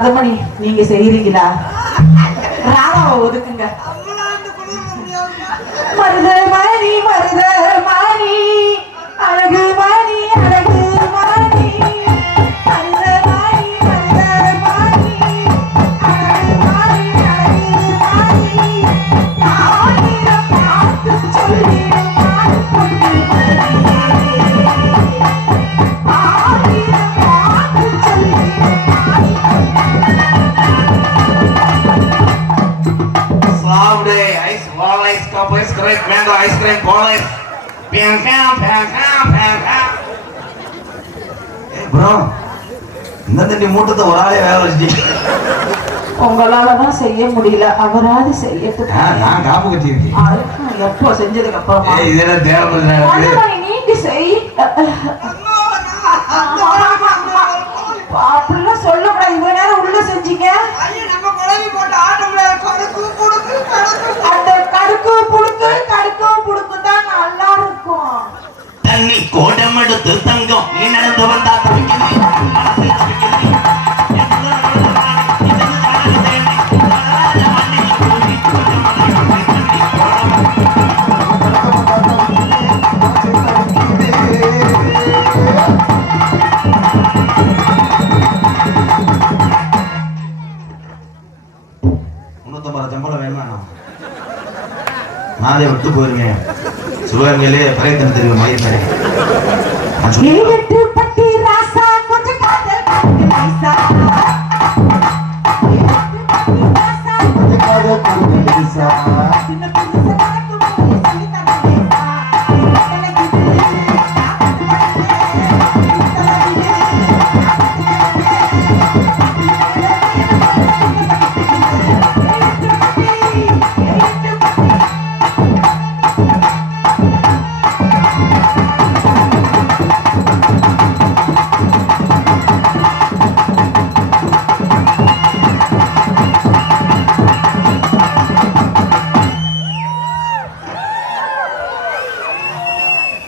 அதமணி நீங்க செய்யறீங்களா ராமாவை ஒதுக்குங்க. மருத மணி மருத மணி அழகு bam, bam. ப்ரோ இந்த தண்ணி மூட்டத்தை ஒரு ஆளே வேலை வச்சுட்டு. உங்களால தான் செய்ய முடியல அவராது செய்யட்டும். நான் காப்பு கட்டியிருக்கேன். எப்போ செஞ்சதுக்கு அப்புறமா? இதெல்லாம் தேவைப்படுது மதுமணி, நீங்க செய் நானே விட்டு போயிருக்கேன் சிவகங்கையிலே பிரயத்தனம் தெரியும் மயில் கடை நான் சொல்லி-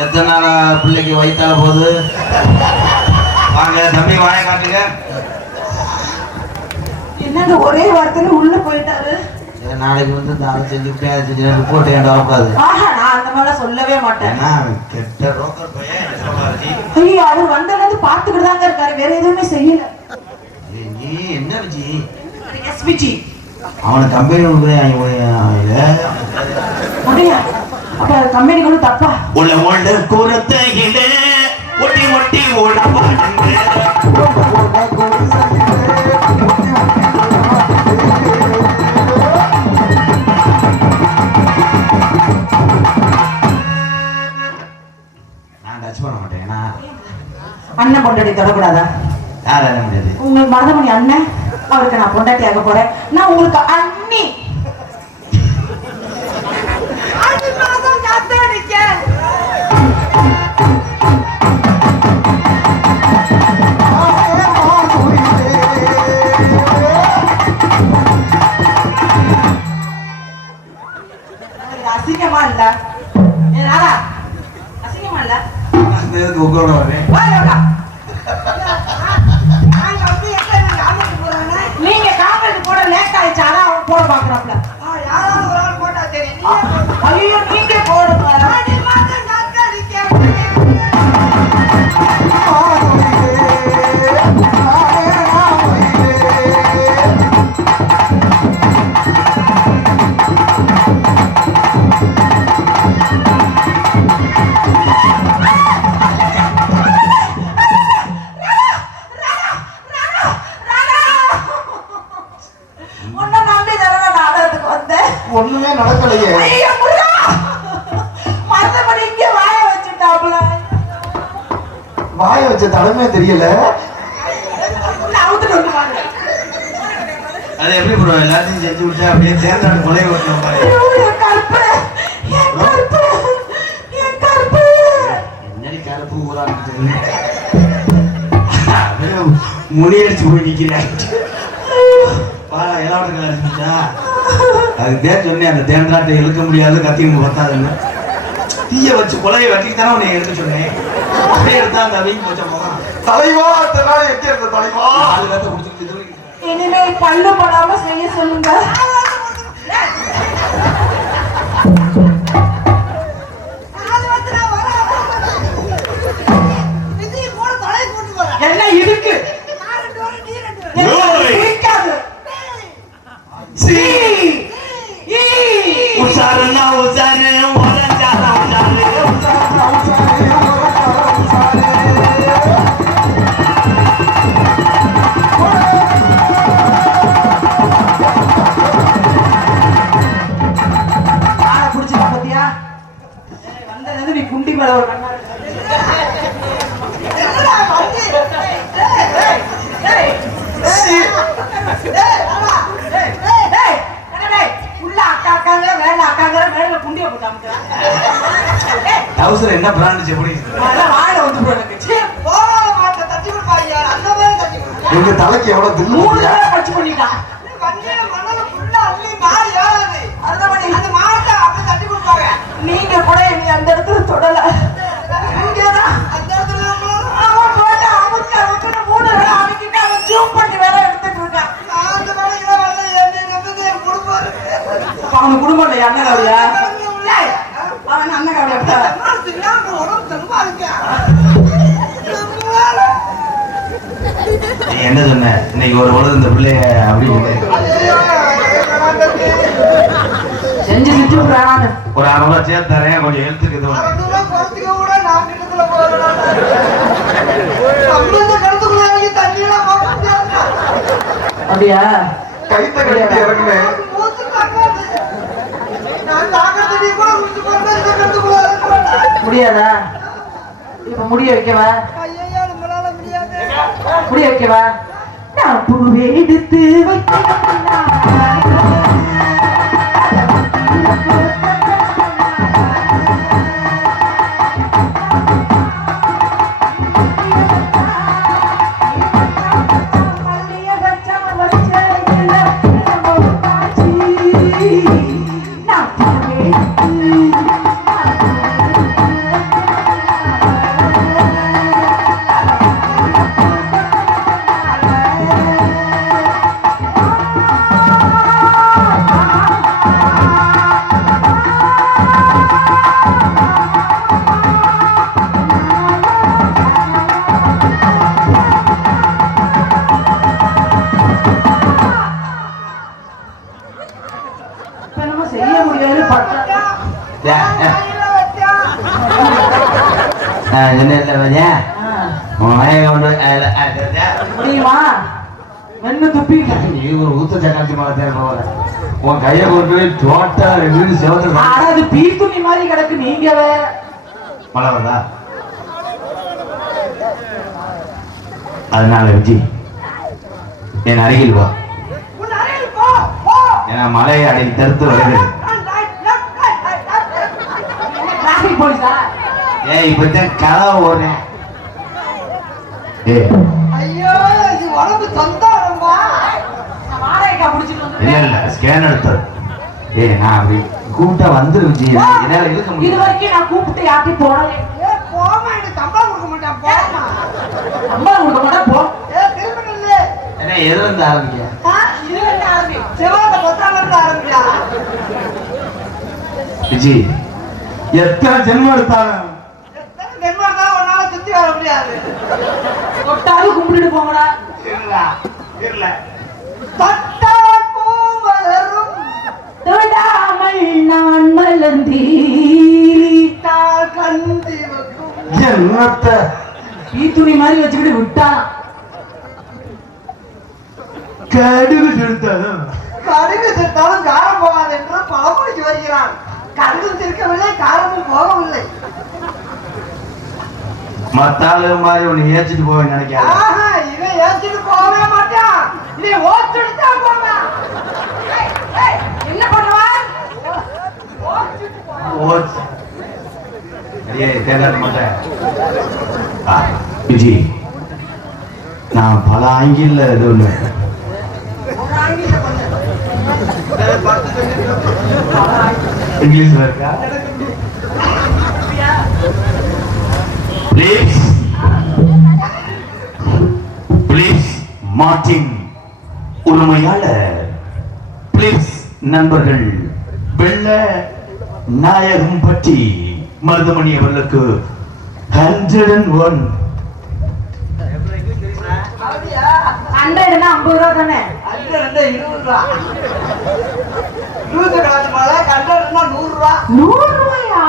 எத்தனை நாளா பிள்ளைக்கு வயித்தால போகுது? வாங்க தம்பி வாய காட்டுங்க. என்னங்க ஒரே வார்த்தையில உள்ள போயிட்டாரு? நாளைக்கு வந்து இந்த அதை செஞ்சு விட்டு அதை செஞ்சு ரிப்போர்ட் ஏன்டா வரக்கூடாது. ஆஹா நான் அந்த மாதிரிலாம் சொல்லவே மாட்டேன். கெட்ட ரோக்கர் பையன் ஐயோ அவர் வந்ததுல இருந்து பாத்துக்கிட்டு தாங்க இருக்காரு வேற எதுவுமே செய்யல. நீ என்ன வச்சு எஸ்பிஜி அவனை கம்பெனி அப்ப கம்பெனிகளும் தப்பா? உள்ள உள்ள கூறத்தையில ஒட்டி ஒட்டி ஓட அண்ணன் பொண்டாட்டி தொடக்கூடாதா? யார் என்ன முடியாது உங்களுக்கு மருதமணி அண்ணன். அவருக்கு நான் பொண்டாட்டி ஆக போறேன். நான் உங்களுக்கு அண்ணி. போட. பாக்குறாப்ல ஐயோ நீங்க போடுங்க. உன்னை நம்பி வந்தேன் ஒண்ணுமே நடக்கலையே. வாய வச்ச தடமே தெரியல. அது எப்படி ப்ரோ? எல்லாத்தையும் செஞ்சு விட்டு அப்படியே தேர்ந்தாடு கொலை கருப்பு ஊரான்னு முனி அடிச்சு போய் நிக்கிறேன். பாரா எல்லாம் இருந்துச்சா அது தேர் சொன்னேன் அந்த தேர்ந்தாட்டை இழுக்க முடியாது கத்தியும் பத்தாதுன்னு தீய வச்சு கொலையை வட்டிக்கு தானே உன்னை எடுக்க சொன்னேன். அப்படியே எடுத்தா அந்த வீண் போச்ச போதான் தலைவா நாள் எங்க இருந்த தலைவா. நாலு பேர்த்த குடிச்சுக்கிட்டு இது வரைக்கும். இனிமே பல்லு படாம செய்ய சொல்லுங்க. என்ன இருக்கு? ஏய், டவுசர் என்ன பிராண்ட் வாயில வந்து எனக்கு. சீ, எங்க தலைக்கு எவ்வளவு தில்லு. என்ன சொன்ன இன்னைக்கு ஒரு பொழுது இந்த பிள்ளைய அப்படி சொல்லு. செஞ்சு ஒரு அரை ரூபா சேர்த்து தரேன். கொஞ்சம் எழுத்துக்கு இது. அப்படியா? கைத்த கட்டிட்டு இறங்குனேன் முடியாதா? இப்ப முடிய வைக்கவா? முடிய வைக்கவா? நான் வைக்கிறார் உன் கையை கொண்டு போய் டோட்டா ரெண்டு செவத்துல ஆனா அது பீ துணி மாதிரி கிடக்கு நீங்க மழை வருதா அதனால விஜி என் அருகில் வா. ஏன்னா மழையை அடை தடுத்து ஏய் இப்பதான் கதவை ஓடுறேன். ஏய். ஐயோ இது உடம்பு முடிச்சிட்டு இல்ல ஸ்கேன் எடுத்தது. ஏய் நான் அப்படி கூப்பிட்டா வந்துரு என்னால இருக்க இது வரைக்கும் நான் கூப்பிட்டு யார்ட்டையும் போடலை. ஏ போமா எனக்கு சம்பளம் கொடுக்க மாட்டேன். போமா சம்பளம் கொடுக்க மாட்டேன் போ. ஏ திரும்ப நில்லு ஏன்னா எதுல இருந்து ஆரம்பிக்க ஆ, இதுல இருந்து ஆரம்பி. சிவாங்க பொத்தால இருந்து ஆரம்பியா? விஜி எத்தனை ஜென்மம் எடுத்தாலும். எத்தனை உன்னால சுத்தி வர முடியாது. தொட்டாலும் கும்பிட்டுட்டு போங்கடா. வளரும் வைக்கும் என்னத்த பீ துணி மாதிரி வச்சுக்கிட்டு விட்டான் கடுகு செலுத்தாலும் கடுகு திட்டாலும் காரம் போகாது என்று பழமொழிக்கு வருகிறான். கடுகும் திருக்கவில்லை காரமும் போகவில்லை. மத்தாளு மாதிரி உன்னை ஏச்சிட்டு போவேன் நினைக்காத. இவன் ஏற்றிட்டு போகவே மாட்டான். நீ ஓட்டுட்டு தான் போவேன் என்ன பண்ணுவான் ஓச். அடியே தேங்காய் மாட்டேன். விஜய் நான் பல ஆங்கில இது ஒண்ணு. இங்கிலீஷ்ல இருக்கா? ப்ளீஸ் ப்ளீஸ் மார்டின் உரிமையாளர் பிலிப்ஸ் நண்பர்கள். வெள்ள நாயகம் பற்றி மருதமணி அவர்களுக்கு ஹண்ட்ரட் அண்ட் ஒன் ஹண்ட்ரட்னா ஐம்பது ரூபா தானே? அங்க ரெண்டு இருபது ரூபா. இருபது காசு மேல கண்டா நூறு ரூபா. நூறு ரூபாயா?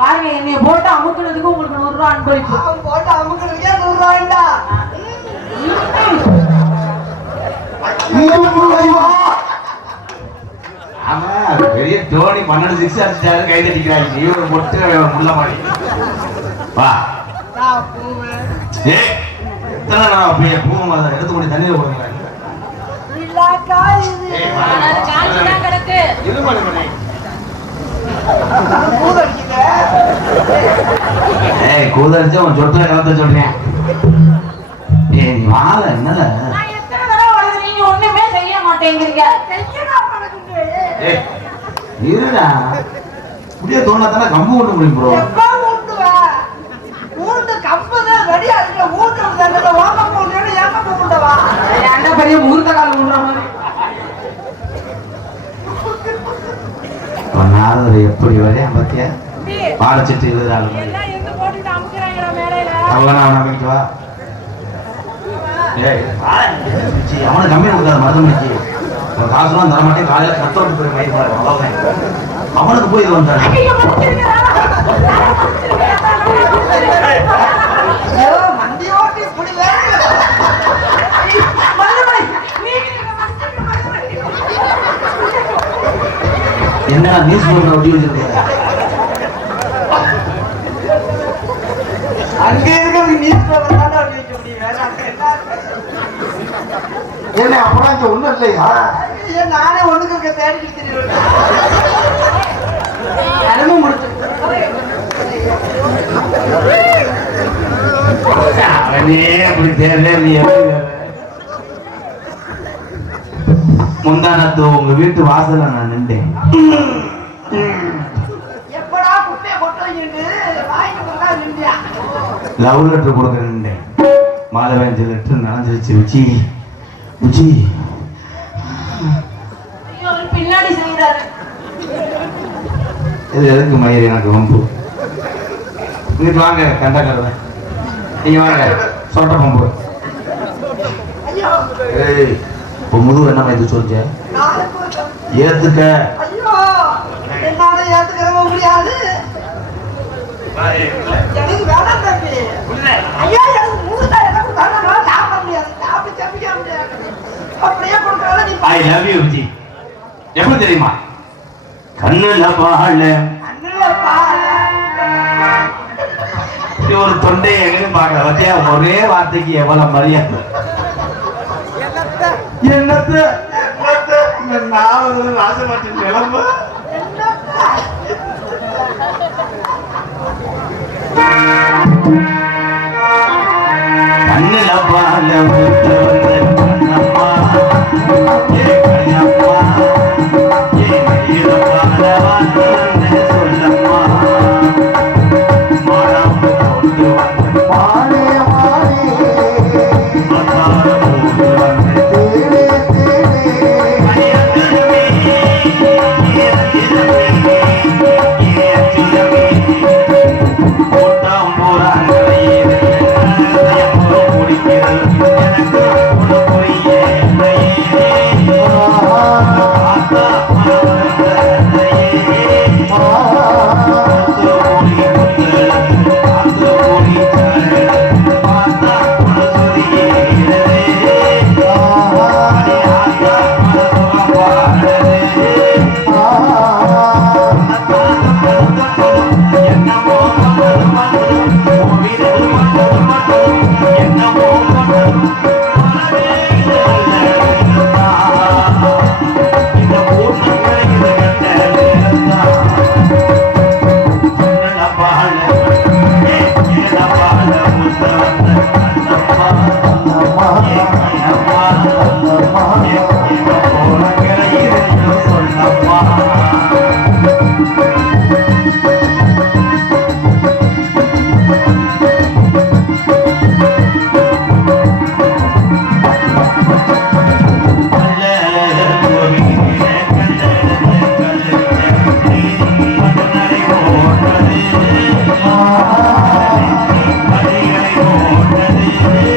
பாருங்க என்னைய போட்டு அமுக்குனதுக்கு உங்களுக்கு நூறு ரூபா அனுபவிப்பு அவன் போட்டு அவங்களுக்கே நூறு ரூபாய்டா ஆமா பெரிய தோனி பன்னெண்டு சிக்ஸ் அடிச்சாரு கை தட்டிக்கிறாரு. நீ ஒரு மொட்டு முள்ள மாடி வா. நான் நான் அப்படியே பூ மாதம் எடுத்து கொண்டு தண்ணியில் போடுங்களேன் கூதடிச்சு உன் சொத்துல கலத்த சொல்றேன். ஏய் வாழ என்னல நான் எத்தனை தடவை வருது நீங்க ஒண்ணுமே செய்ய மாட்டேங்கிறீங்க? இருடா. இப்படியே தோணா தானே கம்பு கொண்டு முடியும் ப்ரோ நாரதர் எப்படி வரையா பத்தியா? பாடச்சிட்டு போட்டுட்டு அமுக்குறாங்கடா மேடையில. அவன் அமைக்கிட்டு வா. அவனை கம்மி கொடுக்காத மருதமணிக்கு அவன் காசுலாம் தர மாட்டேன் காலையில கத்த விட்டு போய் மயிர் அவ்வளவுதான் அவனுக்கு போய் இது வந்தாரு என்னடா நியூஸ் பேப்பர் ஒட்டி வச்சிருக்க அங்க இருக்கிற நியூஸ் பேப்பர் தான் அப்படி வைக்க முடியும். வேற என்ன? அப்புறம் இங்க ஒண்ணும் இல்லையா? நானே ஒண்ணுக்கு தெரியும் அருமை முடிச்சு. அவனே அப்படி தேவை நீ எப்படி தேவை? முந்தானத்து உங்க வீட்டு வாசல்ல நான் நின்றேன். லவ் லெட்டர் கொடுக்க நின்றேன். மாலை வேஞ்ச லெட்டர் நனைஞ்சிருச்சு உச்சி. உச்சி. பின்னாடி செய்யறாரு இது எதுக்கு மயிர் எனக்கு வம்பு? இங்கிட்டு வாங்க கண்டக்கடவை நீங்க வாங்க சொட்ட பம்பு ஏய். இப்போ முதுகு என்ன இது ஒரு- ஏத்துக்க. ஐ லவ் யூ விஜி எப்படி தெரியுமா? கண்ணுல பாழ. ஒரு தொண்டை எங்கன்னு பார்க்கல ஒரே வார்த்தைக்கு எவ்வளவு மரியாதை. என்னத்த இந்த நாலு ராசமாட்டின் நிலம்பு கண்ணுல பால ஊத்த வந்த